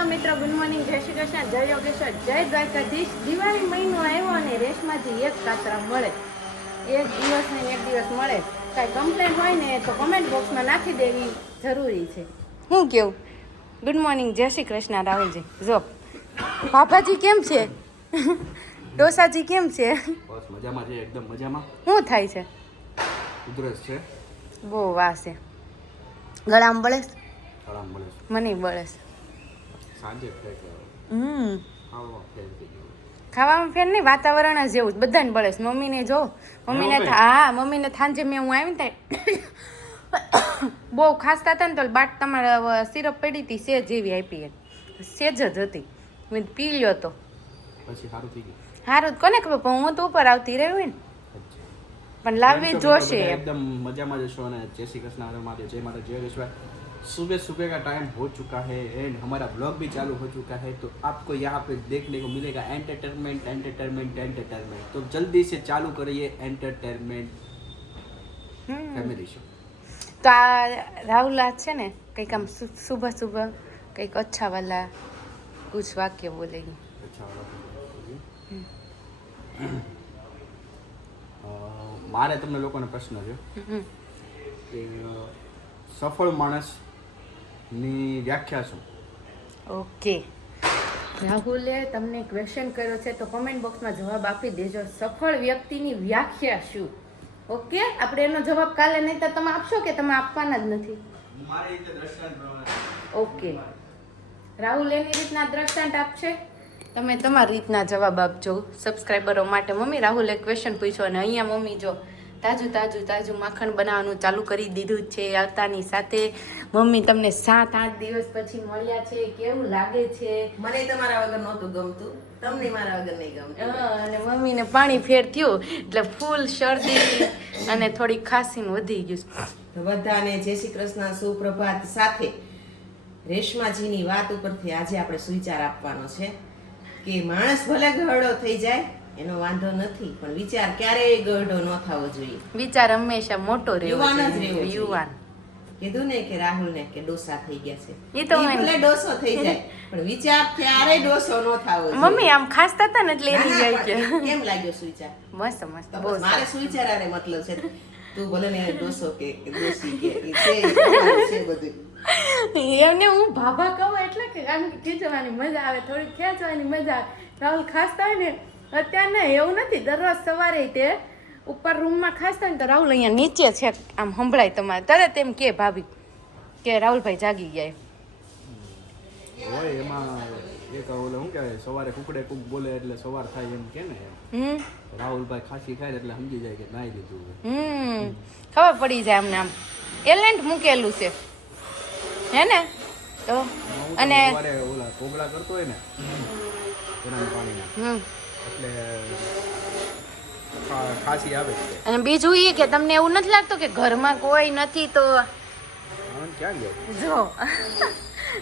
Hello મિત્રો, good morning, જય શ્રી કૃષ્ણ, જય યોગેશ્વર, જય દ્વારકાધીશ. દિવાળી મહિનો આવ્યો અને રેશમાંથી એક કાતરા મળે, એક દિવસ ને એક દિવસ મળે. કાંઈ કમ્પ્લેન હોય ને તો કમેન્ટ બોક્સમાં નાખી દેવી જરૂરી છે. હું કેવું? ગુડ મોર્નિંગ, જય શ્રી કૃષ્ણ રાહુલજી. જો પાપાજી કેમ છે? ડોસાજી કેમ છે? બસ મજામાં છે, એકદમ મજામાં. શું થાય છે? ઉધરસ છે. બહુ વાસ છે. ગળામાં બળે? ગળામાં બળે. મને બળે. સાંજે ફેર ખાવામાં ફેર નહીં, વાતાવરણ જ એવું બધાને બળે. મમ્મીને જો, મમ્મીને મમ્મીને સાંજે મેં હું આવી ને બહુ ખાસતા હતા ને તો બાટ તમારા સિરપ પડી હતી, સેજ જેવી આપી, સેજ જ હતી, મેં પી લ્યો તો પછી સારું થઈ ગયું. સારું કોને ખબર, પણ હું તો ઉપર આવતી રહ્યું ને, પણ લાવવી જોશે. एकदम मजा जशो અને जय श्री कृष्ण हमारे जय माता जय योगेश्वर. सुबह सुबह का टाइम हो चुका है एंड हमारा ब्लॉग भी चालू हो चुका है, तो आपको यहाँ पे देखने को मिलेगा एंटरटेनमेंट एंटरटेनमेंट एंटरटेनमेंट. तो जल्दी से चालू करिए एंटरटेनमेंट फैमिली शो. તો આ રાહુલ આજ છે ને કંઈક આમ સુબહ સુબહ કંઈક અચ્છા વાલા કુછ વાક્ય બોલેગી. મારે તમને લોકોને પ્રશ્ન છે કે સફળ માણસની વ્યાખ્યા શું? ઓકે, રાહુલે તમને ક્વેશ્ચન કર્યો છે તો કમેન્ટ બોક્સમાં જવાબ આપી દેજો. સફળ વ્યક્તિની વ્યાખ્યા શું? ઓકે, આપણે એનો જવાબ કાલે નહીં તો તમે આપશો કે તમે આપવાના જ નથી? ઓકે, રાહુલ એની રીતના દ્રષ્ટાંત આપશે, તમે તમારી રીતના જવાબ આપજો સબસ્ક્રાઈબરો માટે. મમ્મી રાહુલે ક્વેશ્ચન પૂછ્યો અને અહીંયા મમ્મી જો તાજું માખણ બનાવવાનું ચાલુ કરી દીધું છે આવતાની સાથે. મમ્મી તમને 7-8 દિવસ પછી મળ્યા છે, કેવું લાગે છે? મને તમારા વગર નહોતું ગમતું, તમને મારા વગર નહીં ગમતું. અને મમ્મીને પાણી ફેર થયું એટલે ફૂલ શરદી અને થોડી ખાંસી વધી ગયું. તો બધાને જય શ્રી કૃષ્ણ, સુપ્રભાત સાથે રેશમાજીની વાત ઉપરથી આજે આપણે સુવિચાર આપવાનો છે કે માણસ ભલે ગહડો થઈ જાય એનો વાંધો નથી, પણ વિચાર ક્યારેય ગહડો ન થવો જોઈએ. વિચાર હંમેશા મોટો રહેવો યુવાન જ રહેવો જોઈએ. જોઈએ. યુવાન કીધું ને કે રાહુલને કે ડોસા થઈ ગયા છે, ઈ તો મને- ભલે ડોસો થઈ જાય પણ વિચાર ક્યારેય ડોસો ન થવો જોઈએ. મમ્મી આમ ખાસતા હતા ને એટલે ના, એની ના, જાય છે. પણ કેમ લાગ્યો સુવિચાર? મસ્ત મસ્ત તો બહુ બસ મારે સરસ. સુવિચાર આને મતલબ છે, તું ભલે ને ડોસો કે ડોસી કે એ છે, એ તમારું છે બધું. એમને હું ભાભા કહું એટલે કે આમ ખીચવાની મજા આવે, થોડી ખેંચવાની મજા આવે. રાહુલ ખાસતા હોય ને અત્યારે ને એવું નથી, દરરોજ સવારે તે ઉપર રૂમમાં ખાસતા ને તો રાહુલ અહીંયા નીચે છે આમ સંભળાય તમારે તરત એમ કે ભાભી કે રાહુલભાઈ જાગી ગયા. હોય એમાં એક ઓલે શું કહેવાય, સવારે કુકડે કુક બોલે એટલે સવાર થાય એમ કે ને. રાહુલભાઈ ખાસી ખાય એટલે સમજી જાય કે નાઈ લીધું. ખબર પડી જાય અમને, આમ ટેલેન્ટ મૂકેલું છે હે ને. તો અને સવારે ઓલા કોગળા કરતો હોય ને ગરમ પાણીના એટલે ખાસી આવે છે. અને બીજું એ કે તમને એવું નથી લાગતું કે ઘરમાં કોઈ નથી તો ક્યાં ગયો? જો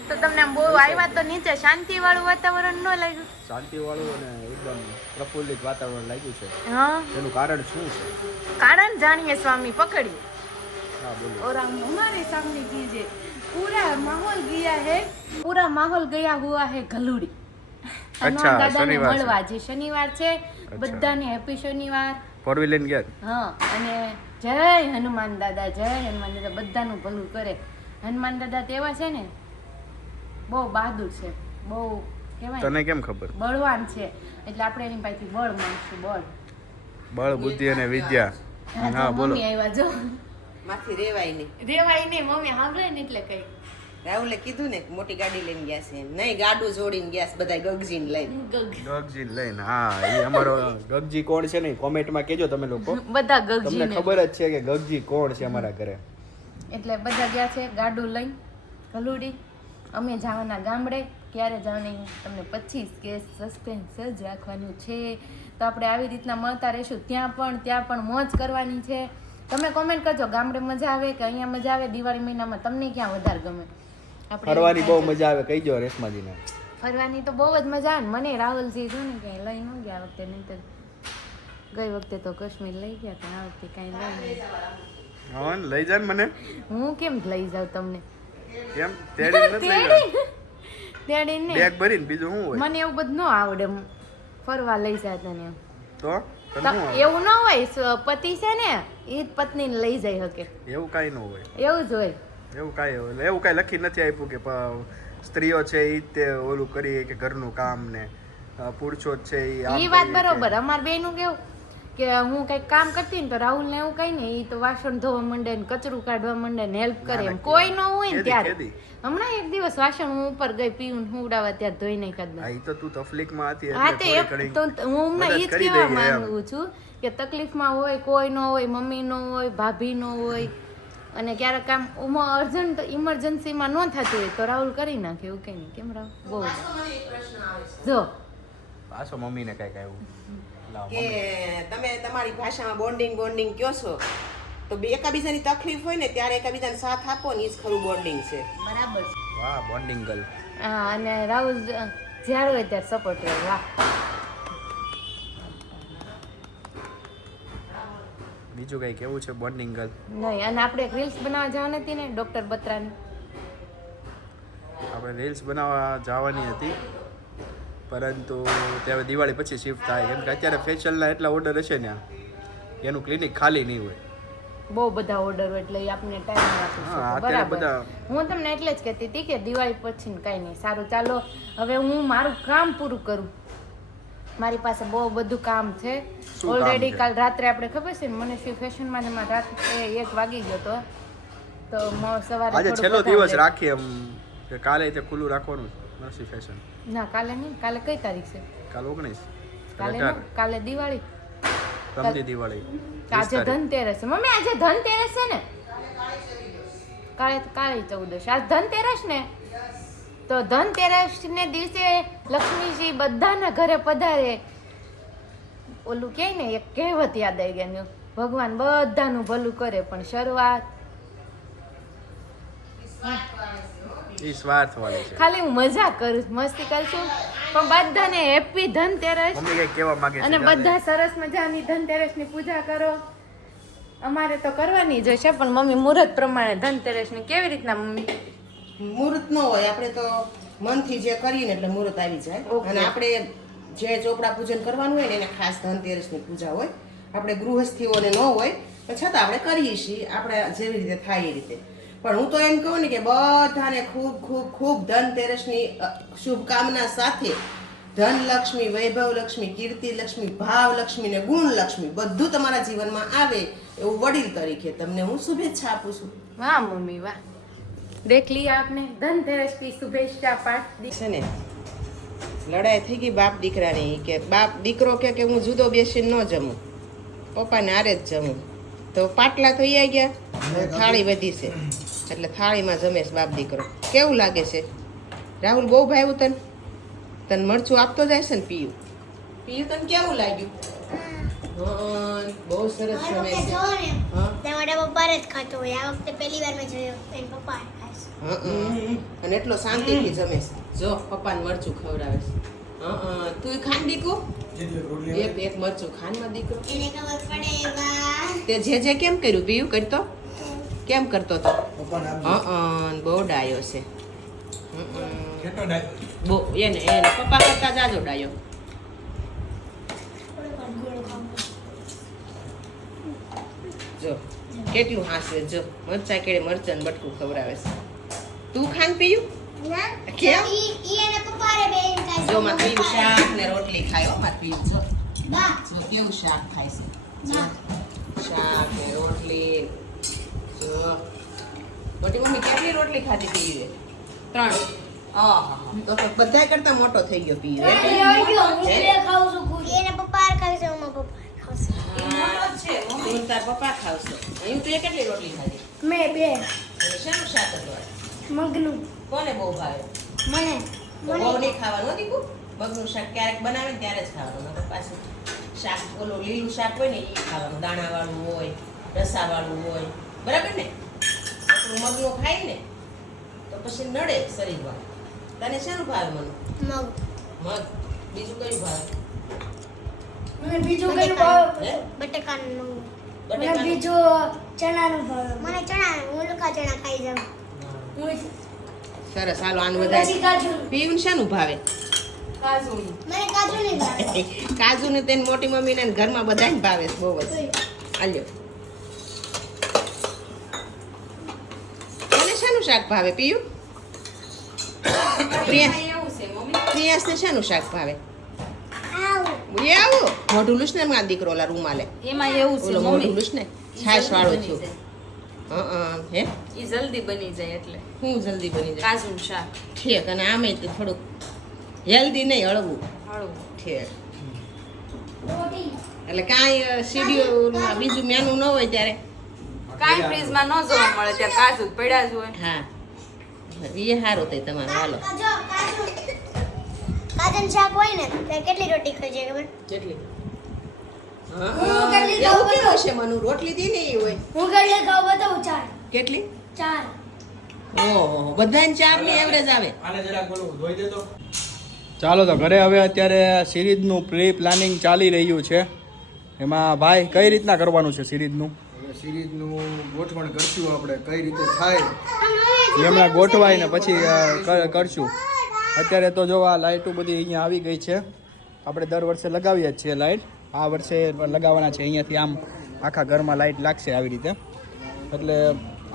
તો તમને આમ બહુ આવ્યા તો નીચે શાંતિ વાળું વાતાવરણ ન લાગ્યું? શાંતિ વાળું અને એકદમ પ્રફુલ્લિત વાતાવરણ લાગ્યું છે. हाँ, એનું કારણ શું છે? कारण जानिए स्वामी पकड़िए. હા બોલો. और हम हमारे सामने कीजिए, पूरा माहौल गया है, पूरा माहौल गया हुआ है गलूड़ी. અચ્છા, હનુમાન દાદાને શનિવાર છે. મળવા જે શનિવાર છે, બધાને હેપી શનિવાર. ફોર વ્હીલર ગયા? હા, અને જય હનુમાન દાદા, જય હનુમાન દાદા, બધાનું ભલું કરે. હનુમાન દાદા તેવા છે ને, બહુ બહાદુર છે, બહુ કહેવાય તને કેમ ખબર? બળવાન છે, એટલે આપણે એની પાસેથી બળ માંગશું, બળ. બળ બુદ્ધિ અને વિદ્યા. હા, હા, જો બોલો. મમ્મી આવ્યા જો. માંથી રેવાય નહીં. રેવાય નહીં, મમ્મી સાંભળે ને એટલે કઈ. રાહુલે કીધું ને કે મોટી ગાડી લઈને ગયા છે, નહીં ગાડું જોડીને ગયા છે બધા ગગજીને લઈને. ગગજી લઈને. હા, એ અમારો ગગજી કોણ છે ને કોમેન્ટમાં કહેજો તમે લોકો. બધા તમને ગગજીને ખબર જ છે કે ગગજી કોણ છે અમારા ઘરે. એટલે બધા ગયા છે ગાડું લઈને કલુડી. અમે જવાના ગામડે, ક્યારે જવાની તમને 25 કે સસ્પેન્સ જ રાખવાનું છે. તો આપણે આવી રીતના મળતા રહીશું ત્યાં પણ મોજ કરવાની છે. તમે કોમેન્ટ કરજો ગામડે મજા આવે કે અહીંયા મજા આવે. દિવાળી મહિનામાં તમને ક્યાં વધારે ગમે? આપણે ફરવાની બહુ મજા આવે, કહીજો રેશમાજીને. ફરવાની તો બહુ જ મજા આવે ને. મને રાહુલજી જો ને કંઈ લઈ ન ગયા વખતે, નહીં તો ગઈ વખતે તો કાશ્મીર લઈ ગયા હતા, આ વખતે કાંઈ લઈ નહીં. હા, લઈ જા મને. હું કેમ લઈ જાઉં તમને? કેમ તેડી નથી લઈ ગયા? તેડીને બેગ ભરીને બીજું શું હોય? મને એવું બધું ન આવડે ફરવા લઈ જાય તને તો તને તો શું આવે? એવું ન હોય પતિ છે ને એ જ પત્નીને લઈ જાય શકે એવું કાંઈ ન હોય. એવું જ હોય એવું કાંઈ લખી નથી આપ્યું કે સ્ત્રીઓ છે એ તે ઓલું કરી કે ઘરનું કામ ને પુરુષો જ છે એ વાત બરોબર અમાર બેનું કેવું કે હું કઈક કામ કરતી ને તો રાહુલ ને એવું કઈ ને એ તો વાસણ ધોવા માંડે ને કચરું કાઢવા માંડે ને હેલ્પ કરે એમ કોઈ ન હોય ને ત્યારે હમણાં એક દિવસ વાસણ હું ઉપર ગઈ પીવું હું ઉડાવવા ત્યારે ધોઈ નાખ્યા આ ઈ તો તું તકલીફમાં હતી હા એટલે તે થોડી તો ઘણી હું હમણાં મદદ ઈ જ કરી કહેવા દઈએ એમ. માંગુ છું કે તકલીફમાં હોય કોઈ ન હોય મમ્મી ન હોય ભાભી ન હોય અને ક્યારેક કામ અર્જન્ટ ઇમરજન્સીમાં ન થતું હોય તો રાહુલ કરી નાખે એવું કઈ નહીં કેમ રાહુલ બહુ જો પાછો મમ્મીને કાંઈક આવ્યું. લાવ કે મમ્મી. તમે તમારી ભાષામાં બોન્ડિંગ કયો છો તો બે એકાબીજાની તકલીફ હોય ને ત્યારે એકાબીજાને સાથ આપો ને એ જ ખરું બોન્ડિંગ છે. બરાબર વાહ બોન્ડિંગ ગર્લ. હા અને રાહુલ જ્યારે હોય ત્યારે સપોર્ટ રહે વાહ બીજું કઈ કેવું છે બોન્ડિંગ ગર્લ? નહીં અને આપણે એક રીલ્સ બનાવવા જવાની હતી ને ડોક્ટર બત્રાની આપણે રીલ્સ બનાવવા જવાની હતી પરંતુ ત્યારે દિવાળી પછી શિફ્ટ થાય કેમ કે અત્યારે ફેશિયલના એટલા ઓર્ડર હશે ને એનું ક્લિનિક ખાલી નહીં હોય. બહુ બધા ઓર્ડર હોય એટલે ઈ આપણને ટાઈમ હા, આપી અત્યારે બરાબર બધા- હું તમને એટલે જ કહેતી હતી કે દિવાળી પછી ને કાંઈ નહીં સારું ચાલો હવે હું મારું કામ પૂરું કરું મારી પાસે બહુ બધું કામ છે શું કામ ઓલરેડી છે? કાલ રાત્રે આપણે ખબર છે ને મને શ્રી ફેશનમાં ને મારે રાત્રે 1 વાગી ગયો તો સવારે આજે થોડું છેલ્લો વધારે દિવસ late. રાખીએ એમ કે કાલે તે ખુલ્લું રાખવાનું નરસી ફેશન. ના કાલે નહીં કાલે કઈ તારીખ છે કાલ 19 કાલે એટલે નહીં, કાલે દિવાળી રમતી દિવાળી 20 આજે તારીખ. ધનતેરસ છે મમ્મી આજે ધનતેરસ છે ને કાલે 14 આજ ધનતેરસ ને તો ધનતેરસ ને દિવસે લક્ષ્મીજી બધાના ઘરે પધારે ઓલું કહે ને એક કહેવત યાદ આવી ગઈ ભગવાન બધાનું ભલું કરે પણ શરૂઆત ઈ સ્વાર્થ વાળી છે. ખાલી હું મજાક કરું છું, મસ્તી કરશું પણ બધાને હેપી ધનતેરસ મમ્મી કઈ કહેવા માંગે છે અને જાણે. બધા સરસ મજાની ધનતેરસની પૂજા કરો અમારે તો કરવાની જ છે પણ મમ્મી મુહૂર્ત પ્રમાણે ધનતેરસની કેવી રીતના મમ્મી મુહૂર્ત ન હોય આપણે તો મનથી જે કરીએ ને એટલે મુહૂર્ત આવી જાય Okay. અને આપણે જે ચોપડા પૂજન કરવાનું હોય ને એને ખાસ ધનતેરસની પૂજા હોય આપણે ગૃહસ્થીઓને ન હોય પણ છતાં આપણે કરીએ છીએ આપણે જેવી રીતે થાય એ રીતે પણ હું તો એમ કહું ને કે બધાને ખૂબ ખૂબ ખૂબ ધનતેરસની શુભકામના સાથે ધનલક્ષ્મી વૈભવલક્ષ્મી કીર્તિલક્ષ્મી ભાવલક્ષ્મી ને ગુણલક્ષ્મી બધું તમારા જીવનમાં આવે એવું વડીલ તરીકે તમને હું શુભેચ્છા આપું છું. વાહ મમ્મી વાહ દેખ લી આપને ધનતેરસ की शुभेच्छा पाठ दी છે ને લડાઈ થઈ ગઈ બાપ દીકરાની કે બાપ દીકરો કે હું જુદો બેસીને ન જમું પપ્પાને હારે જ જમું તો પાટલા થઈ ગયા થાળી વધી છે એટલે થાળીમાં જમેશ બાપ દીકરો કેવું લાગે છે રાહુલ બહુ ભાવ્યું તને તને મરચું આપતો જાય છે ને પીયું તને કેવું લાગ્યું બહુ સરસ જમે છે હા તમારા પપ્પા જ ખાતો હોય આ વખતે પહેલી વાર મેં જોયો એના પપ્પા ખાય છે અને એટલો શાંતિથી જમે છે જો પપ્પાને મરચું ખવડાવે છે તું ખાન દીકુ એક મરચું ખાનમાં દીકરો એને ખબર પડે બા તે જે કેમ કર્યું પીયું કરતો કેમ કરતો તો બહુ ડાયો છે બહુ એને પપ્પા કરતા જાજો ડાયો જો કેટલું હાસે જો મરચા કેડે મરચાં બટકું ખવડાવે છે તું ખાન પીયું ના કેમ? ઈ એના પપ્પા રે બેન ખાય જો માં પીયું શાક ને રોટલી ખાયો માં પીયું જો બા જો કેવું શાક ખાય છે જો શાક ને રોટલી જો મોટી મમ્મી કેટલી રોટલી ખાધી પીવે 3 તો બધા કરતા મોટો થઈ ગયો પીવે ખાઉં છું એના પપ્પા ખાય છે મારા પપ્પા ખાવશે તું તાર પપ્પા ખાવશે અહીં તું કેટલી રોટલી ખાધી મેં બે શેનું શાક હતું આ? મગનું કોને બહુ ભાવે મને બહુ નહીં ખાવાનું દીકુ મગનું શાક ક્યારેક બનાવે ને ત્યારે જ ખાવાનું નકર પાછું શાક ઓલું લીલું શાક હોય ને એ ખાવાનું દાણાવાળું હોય રસાવાળું હોય બરાબર ને આપણું મગનું ખાય ને તો પછી નડે શરીરમાં તને શેનું ભાવે મને મગ મગ બીજું કયું ભાવે મને બીજું હે? બટેકાનું મગ બટેકાનું? ચણાનું ભાવે મને ચણા હું લકા ચણા ખાઈ જાઉં સરસ હાલો આનું બધા પીવું શાનું ભાવે મને કાજુ નહીં ભાવે. કાજુ ને તેની મોટી મમ્મી ને ઘરમાં બધાને ભાવે છે બહુ જ હાલ્યો તને શાનું શાક ભાવે પીયું પ્રિયાસ ને શાનું શાક ભાવે આવું. એ આવું મોઢું લૂસ ને મારા દીકરો ઓલા રૂમાલે એમાં એવું છે ઓલો મોઢું લૂસ ને છાશ વાળો છું હે ઈ જલ્દી બની જાય એટલે હું જલ્દી બની જાય કાજુનું શાક ઠીક અને આમે તો થોડુંક હેલ્ધી નહીં હળવું હળવું ઠીક રોટી. એટલે કાંઈ શેડ્યુલમાં બીજું મેનુ ન હોય ત્યારે કાંઈ ફ્રીજમાં ન જોવા મળે ત્યાં કાજુ જ પડ્યા જ હોય હા એ સારું થાય તમારું હાલો કાજુનું શાક હોય ને તો કેટલી રોટી ખાઈ જાય ખબર? કેટલી હું કેટલી એવું ખાઉં કેવું છે મનુ રોટલી દી ને એ હોય હું કેટલી ખાઉં બતાવું? 4. કેટલી 4. ઓહો બધાને 4 ની એવરેજ આવે ચાલો તો ઘરે હવે અત્યારે સિરીઝનું પ્રી પ્લાનિંગ ચાલી રહ્યું છે. એમાં ભાઈ કઈ રીતના કરવાનું છે સિરીઝનું? હવે સિરીઝનું ગોઠવણ કરશું આપણે કઈ રીતે થાય. એમના ગોઠવાય ને પછી કરશું. અત્યારે તો જો આ લાઇટો બધી અહીંયા આવી ગઈ છે. આપણે દર વર્ષે લગાવીએ જ છીએ લાઇટ. આ વર્ષે લગાવવાના છે. અહીંયાથી આમ આખા ઘરમાં લાઇટ લાગશે આવી રીતે. એટલે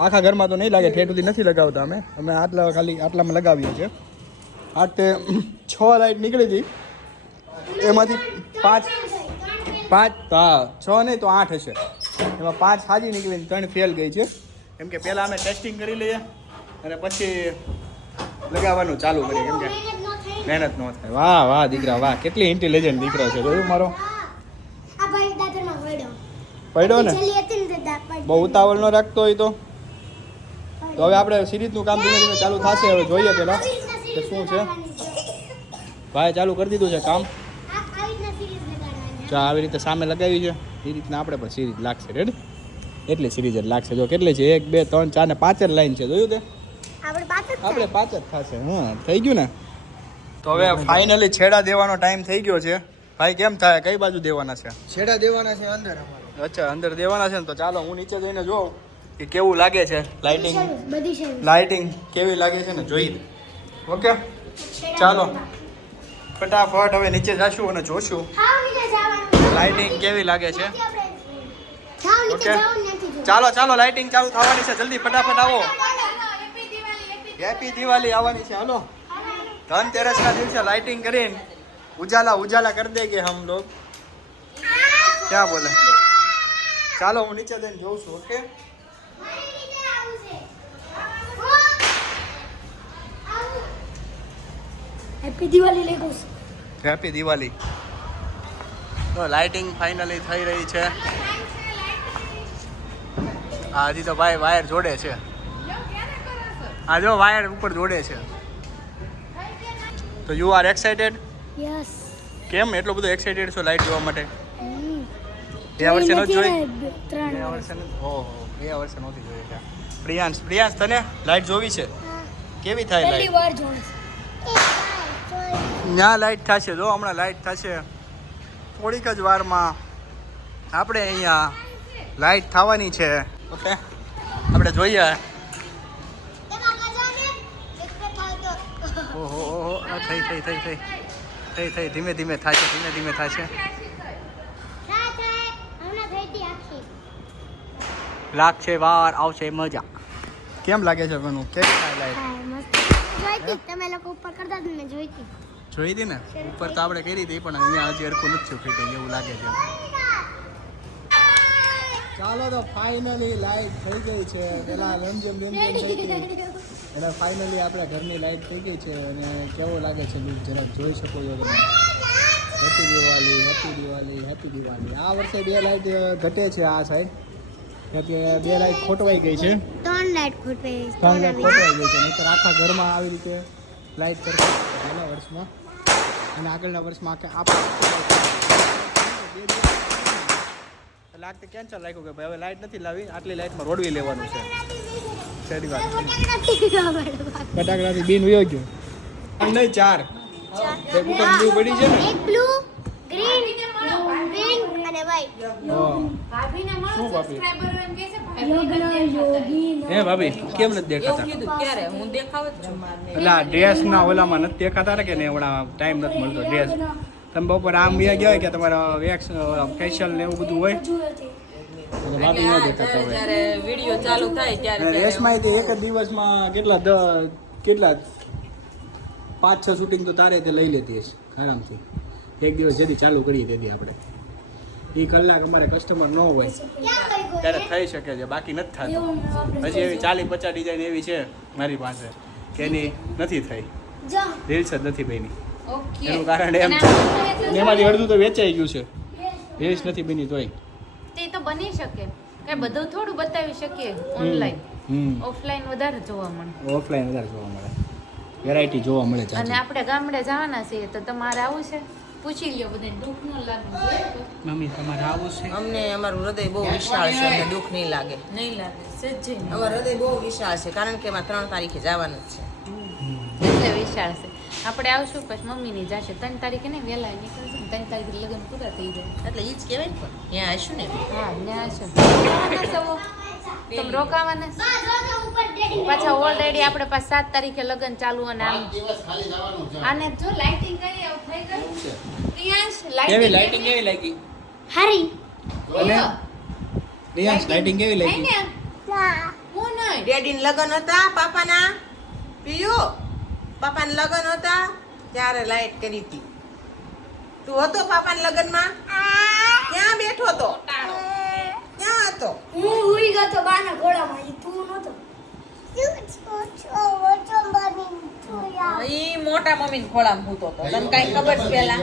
આખા ઘરમાં તો નહીં લાગે, ઠેઠ સુધી નથી લગાવતા અમે ખાલી આટલામાં લગાવીએ છીએ. 6 લાઇટ નીકળી હતી, એમાંથી 5 હા 6 નહીં તો 8 હશે. એમાં 5 સાજી નીકળીને 3 ફેલ ગઈ છે. કેમ કે પહેલાં અમે ટેસ્ટિંગ કરી લઈએ અને પછી લગાવવાનું ચાલુ કરીએ. કેમ કે મહેનત ન થાય. વાહ વાહ દીકરા વાહ, કેટલી ઇન્ટેલિજન્ટ દીકરો છે. જોયું મારો આ ભાઈ દાદરમાં પડ્યો. પડ્યો ને. છેલ્લી હતી ને તે દાંત પડી. બહુ ઉતાવળ ન રાખતો હોય તો હવે આપણે સિરીઝનું કામ ધીમે ધીમે ચાલુ થશે. હવે જોઈએ પેલા કે શું છે. ભાઈ ચાલુ કરી દીધું છે કામ. આવી રીતના સિરીઝ લગાડવાની. જો આવી રીતે સામે લગાવી છે એ રીતના આપણે પણ સિરીઝ લાગશે. રેડી? એટલી સિરીઝ જ લાગશે. જો કેટલી છે 1 2 3 4 ને 5 જ લાઈન છે. જોયું તે? આપણે પાછળ જ આપણે 5 જ થશે. હા થઈ ગયું ને. તો હવે ફાઇનલી છેડા દેવાનો ટાઈમ થઈ ગયો છે. ભાઈ કેમ થાય, કઈ બાજુ દેવાના છે? છેડા દેવાના છે અંદર અમારે. અચ્છા અંદર દેવાના છે ને. તો ચાલો હું નીચે જઈને જોઉં કે કેવું લાગે છે લાઇટિંગ. બધી છે. લાઇટિંગ કેવી લાગે છે ને જોઈએ. ઓકે ચાલો ફટાફટ હવે નીચે જશું અને જોશું હાવ નીચે જવાનું. લાઇટિંગ કેવી લાગે છે. હાવ નીચે ઓકે જવાનું નથી જોવાનું. ચાલો ચાલો લાઇટિંગ ચાલુ થવાની છે. જલ્દી ફટાફટ આવો. હેપી દિવાળી આવવાની છે. હાલો ધનતેરસના દિવસે લાઇટિંગ કરીને ઉજાલા ઉજાલા કરી દેંગે હમ લોગ. ક્યાં બોલે? ચાલો હું નીચે જઈને જોઉં છું. Okay happy Diwali Lego. Happy Diwali. તો લાઇટિંગ ફાઇનલી થઈ રહી છે. હા હજી તો ભાઈ વાયર જોડે છે. હા જો વાયર ઉપર જોડે છે. તો યુ આર એક્સાઇટેડ? યસ. કેમ એટલો બધો એક્સાઇટેડ છો લાઇટ જોવા માટે? ગયા વર્ષે નહોતી જોઈ? 3 ગયા વર્ષે નથી. ઓહો ગયા વર્ષે નહોતી જોઈ છે. પ્રિયાંશ તને લાઇટ જોવી છે? કેવી થાય પહેલી લાઇટ? વાર જોઉં ત્યાં લાઇટ થશે. જો હમણાં લાઇટ થશે થોડીક જ વારમાં. આપણે અહીંયા લાઇટ થવાની છે. ઓકે આપણે જોઈએ. ઓહો ઓહો આ થઈ ધીમે ધીમે થાય છે. લાગશે વાર આવશે મજા. કેમ લાગે છે બનું? કેવી થાય લાઈટ? તમે લોકો ઉપર કરતા હતા ને જોઈતી. જોઈ હતી ને ઉપર તો આપણે કરી હતી પણ અહીંયા હજી હરખું નથી ફિટિંગ એવું લાગે છે. ચાલો તો ફાઇનલી લાઈટ થઈ ગઈ છે. પેલા લમજમ થઈ ગઈ એટલે ફાઇનલી આપણા ઘરની લાઈટ થઈ ગઈ છે. અને કેવો લાગે છે લુક જરાક જોઈ શકો છો તમે. હેપી દિવાળી. આ વર્ષે 2 લાઈટ ઘટે છે આ સાઈડ. કે 2 લાઈટ ખોટવાઈ ગઈ છે. 3 લાઈટ ખોટવાઈ 3 લાઈટ ખોટવાઈ ગઈ છે. નહીંતર આખા ઘરમાં આવી રીતે લાઈટ કરતા પહેલા વર્ષમાં અને આગળના વર્ષમાં લાગતી કેન્સલ લાગ્યું કે ભાઈ હવે લાઈટ નથી લાવી, આટલી લાઈટમાં રોડવી લેવાનું છે. છેડી વાત ફટાકડાથી બીન વયો ગયો. નહીં 4 એક ઉપર બ્લુ પડી છે ને. એક બ્લુ ગ્રીન પિંક અને કહેવાય. ભાભીને મળો શું ભાભી? સબસ્ક્રાઇબર એમ કહે છે ભાભી હે ભાભી કેમ નથી દેખાતા? એવું કીધું ક્યારે હું દેખાવ જ છું. એટલે આ ડ્રેસના ઓલામાં નથી દેખાતા ને કે ને હમણાં ટાઈમ નથી મળતો ડ્રેસ તમે બપોર આમ ગયા ગયા હોય કે તમારા વેક્સ ફેશિયલ ને એવું બધું હોય તો ભાભી ન દેખાતા હોય. જ્યારે વિડીયો ચાલુ થાય અને ત્યારે રેસમાં તે એક જ દિવસમાં કેટલા 5-6 શૂટિંગ તો તારે તે લઈ લેતી હશે આરામથી. એક દિવસ જેથી ચાલુ કરીએ તેથી આપણે એ કલાક અમારે કસ્ટમર ન હોય ત્યારે થઈ શકે છે, બાકી નથી થતું. હજી એવી 40-50 ડિઝાઇન એવી છે મારી પાસે કે એની નથી થઈ, જા. રીલ્સ જ નથી બની. ઓકે એનું કારણ એમ છે અને એમાંથી અડધું તો વેચાઈ ગયું છે, રીલ્સ નથી બની તોય. તે તો બની શકે કે બધું થોડું બતાવી શકીએ ઓનલાઈન ઓફલાઈન વધારે જોવા મળે ઓફલાઈન વધારે જોવા મળે, વેરાયટી જોવા મળે છે. અને આપણે ગામડે જવાના છીએ તો તમારે આવું છે પૂછી લ્યો બધાને દુઃખ ન લાગવું જોઈએ. મમ્મી તમારે આવું છે? અમને અમારું હૃદય બહુ વિશાળ છે, અમને દુઃખ નહીં લાગે. નહીં લાગે સજ્જે નહીં. અમારું હૃદય બહુ વિશાળ છે કારણ કે એમાં 3 તારીખે જવાનું જ છે. એટલે વિશાળ છે આપણે આવશું પછી મમ્મીની જાશે 3 તારીખે ને વહેલા નીકળશે ને 3 તારીખે લગ્ન પૂરા થઈ જાય એટલે એ જ કહેવાય ને પણ ત્યાં આવીશું ને હા ત્યાં હશે તમે રોકાવાના છે? બા, જો તો ઉપર ડેડી. પાછા ઓલરેડી આપણે પાછા 7 તારીખે લગ્ન ચાલુ અને આમ આને જો લાઇટિંગ કરી આવું થઈ ગયું પ્રિયાંશ કેવી લાઇટિંગ લાઇટિંગ કેવી લાગી? હારી. અને રિયાંશ લાઇટિંગ કેવી લાગી? ના. હું નહીં ડેડીને લગ્ન હતા પાપાના, પિયુ પાપાના લગ્ન હતા ત્યારે લાઈટ કરી હતી. તું હતો પાપાના લગ્નમાં? ક્યાં બેઠો હતો? ક્યાં હતો? હું હુઈ ગયો તો બાના ઘોડામાં. તું નહોતો. ઈ મોટા મમ્મીને ખોળામાં હૂતો હતો. તને કાંઈ ખબર છે પેલા?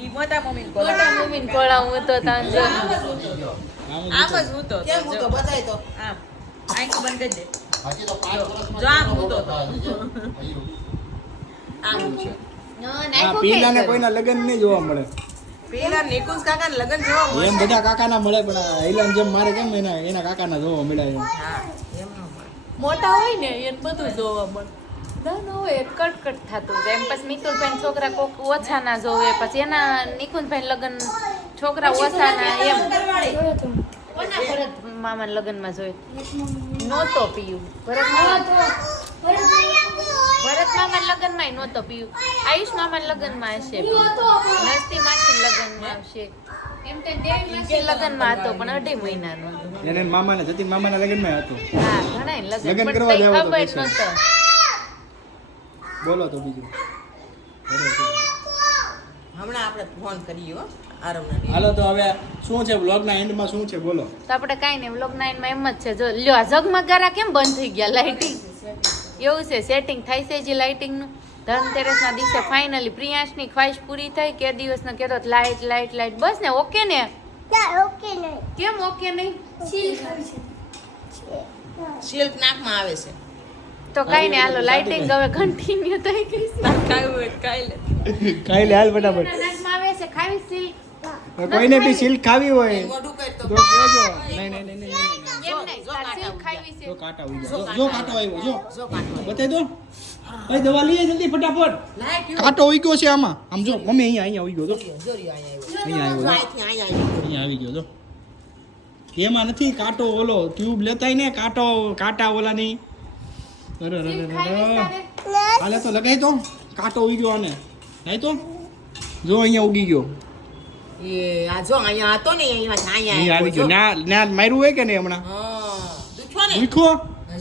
ઈ મોટા મમ્મીને મોટા ખોળામાં. મમ્મીને ખોળા હું તો તાન જો આમ જ હૂતો હતો. કેમ હું તો બધાય તો આમ આંખ બંધ કરી દે. જો આમ હૂતો હતો. આમ આ પીલાને કોઈના લગ્ન નહીં જોવા મળે. પેલા નિકુંજ કાકાના લગ્ન જોવા મળે. એમ બધા કાકાના મળે પણ આ ઈલાન જેમ મારે કેમ એના કાકાના જોવા મળ્યા એમ. હા, એમ ન મળે. મોટા હોય ને એને બધું જોવા મળે નાના હોય કટકટ થતું જાય એમ પછી મિતુલભાઈ છોકરા કોક ઓછા ના જોવે પછી એના નિકુંજભાઈ લગ્ન છોકરા ઓછા ના એમ કોના ભરત મામા લગ્નમાં જોયે નહોતો પીયું ભરત મામા લગ્નમાં નહોતો પીયું આયુષ મામા લગ્નમાં હશે નસ્તી માસી લગ્નમાં આવશે એમ તો દેવી માસી લગ્નમાં હતો પણ 2.5 મહિનાનો એને મામાના જતીન મામાના લગ્નમાં હતું. હા ઘણા લગ્ન લગ્ન કરવા પણ જાવ તો ખબર પૈસા. નહોતો બોલો તો બીજું. હમણાં આપણે ફોન કર્યો આરવના બેન. હાલો તો હવે શું છે વ્લોગના એન્ડમાં શું છે બોલો. તો આપણે કાંઈ નહીં વ્લોગ 9 માં એમ જ છે જો લ્યો આ ઝગમગારા કેમ બંધ થઈ ગયા લાઇટિંગ એવું છે સેટિંગ થાય છે જે લાઇટિંગનું ધનતેરસના દિવસે ફાઇનલી પ્રિયાંશની ખ્વાહિશ પૂરી થઈ કે દિવસનો કહેતો લાઇટ લાઇટ લાઇટ બસ ને ઓકે ને ના, ઓકે નહીં. કેમ ઓકે નહીં સીલ ખાવી છે. સિલ્ક નાકમાં આવે છે. તો કાંઈ નહીં હાલો લાઇટિંગ હવે કન્ટિન્યુ થઈ ગઈ છે ખાવું હોય તો ખાઈ લે. ખાઈ લે હાલ ફટાફટ. નાકમાં આવે છે ખાવી સિલ્ક કોઈને બી સિલ્ક ખાવી હોય મોઢું કઈ તો તો કહેજો. નહીં નહીં નહીં નહીં નહીં. એમ નહીં તાર સિલ્ક ખાવી છે જો કાંટા આવી ગયા. જો કાંટો આવ્યો જો જો કાઢો. બતાવી દો. એ દવા લઈએ જલ્દી ફટાફટ. Light you. કાંટો આવી ગયો છે આમાં. આમ જો મમ્મી અહીંયા આવી ગયો જો. જોરી અહીંયા અહીંયા આવ્યો જો. આવ્યો. અહીંયા આવ્યો. અહીંયા આવી ગયો જો. એમાં નથી કાંટો ઓલો ટ્યુબ લેતાય ને કાંટા ઓલા નહીં. અરે અરે સિલ્ક અરે ખાવી છે અરે. તારે? હાલે તો લગાઈ તો કાંટો ઉગી ગયો આને. નહીં તો જો અહીંયા ઉગી ગયો. એ આ જો અહીંયા હતો ને અહીંયા અહીં આવી ગયો. જો. ના માર્યું હોય કે નહીં હમણાં હા, દુખ્યો ને? દુખ્યો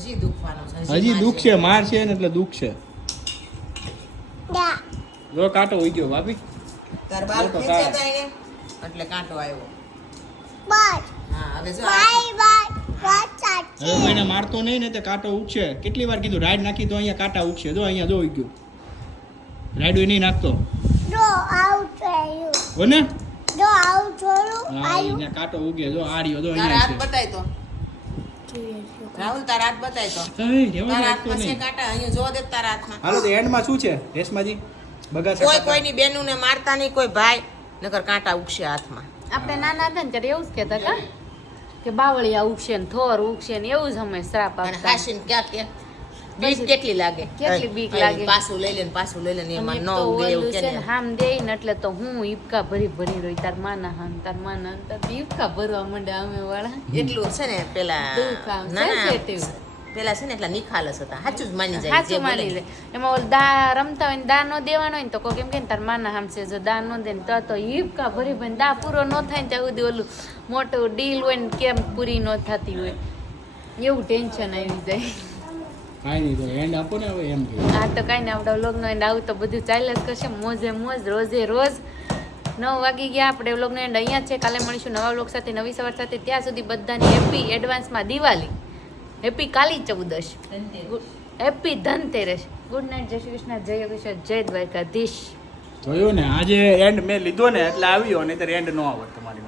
હજી દુખવાનો છે. હજી મારશે. દુઃખ છે માર છે ને એટલે દુઃખ છે. ના. જો કાંટો ઉગી ગયો ભાભી. તાર બાલ જો તો ખેંચ્યા તાર. તા એને, એટલે કાંટો આવ્યો. બાય. હા, હવે જો બાય બાય. વાત સાચી. હવે કોઈને મારતો નહીં ને તે કાંટો ઉગશે. કેટલી વાર કીધું રાઈડ નાખી તો અહીંયા કાંટા ઉગશે. જો અહીંયા જો ઉગ્યું. રાઈડ નહીં નાખતો જો આવું થયું. હો ને. જો આવું થોડું હા આવ્યું. અહીંયા કાંટો ઉગે જો આર્યો જો તારા હાથ અહીંયા બતાય તો રાહુલ તારા હાથ બતાય તો છે. એ રહેવા તારા દે તો હાથમાં છે નહીં. કાંટા અહીંયા જોવા દે તારા હાથમાં. હાલો તો એન્ડમાં શું છે રેશમાજી બગાસા કોઈ કાંટા. કોઈની બેનુને મારતા નહીં, કોઈ ભાઈ નકર કાંટા ઉગશે હાથમાં. આપણે નાના હતા ને ત્યારે એવું જ કહેતા કા કે બાવળિયા ઉગશે ને થોર ઉગશે ને એવું જ અમે શ્રાપ અને આપતા હાસીને ક્યાં કે બીક કેટલી લાગે કેટલી બીક હા, લાગે. પાછું લઈ લે ને પાછું લઈ લે ને એમાં અને ન તો ઉગે એવું ઓલું કે છે ને ને હામ દે ને એટલે તો હું હિપકા ભરી ભરી રહી તાર માના હામ તાર હિપકા ભરવા માંડે અમે વાળા એટલું છે ને પેલા દુઃખ આમ ના ના sensitive. પેલા છે ને એટલા નિખાલસ હતા સાચું જ માની જાય જે સાચું બોલે માની લે એમાં ઓલ દા રમતા હોય ને દા નો દેવાનો હોય ને તો કોઈ એમ કે ને તાર માના હામ છે જો દા નો દે ને તો હિપકા ભરી ભરી દા પૂરો ન થાય ને ત્યાં સુધી ઓલું મોટું ડીલ હોય ને કેમ પૂરી ન થતી હોય એવું ટેન્શન આવી જાય. કાંઈ નહીં તો એન્ડ આપો ને હવે એમ કે આ તો કાંઈ ને આપણા વ્લોગનો એન્ડ આવું તો બધું ચાલ્યા જ કરશે મોજે મોજ રોજે રોજ 9 વાગી ગયા આપણે વ્લોગનો એન્ડ અહીંયા જ છે. કાલે મળીશું નવા વ્લોગ સાથે નવી સવાર સાથે. ત્યાં સુધી બધાની હેપી એડવાન્સમાં દિવાળી, હેપી કાલી ચૌદશ, હેપી ધનતેરસ. ગુડ નાઇટ, જય શ્રી કૃષ્ણ, જય યોગેશ્વર, જય દ્વારકાધીશ. જોયું ને આજે એન્ડ મેં લીધો ને એટલે આવ્યો નહીં તો એન્ડ ન આવત તમારી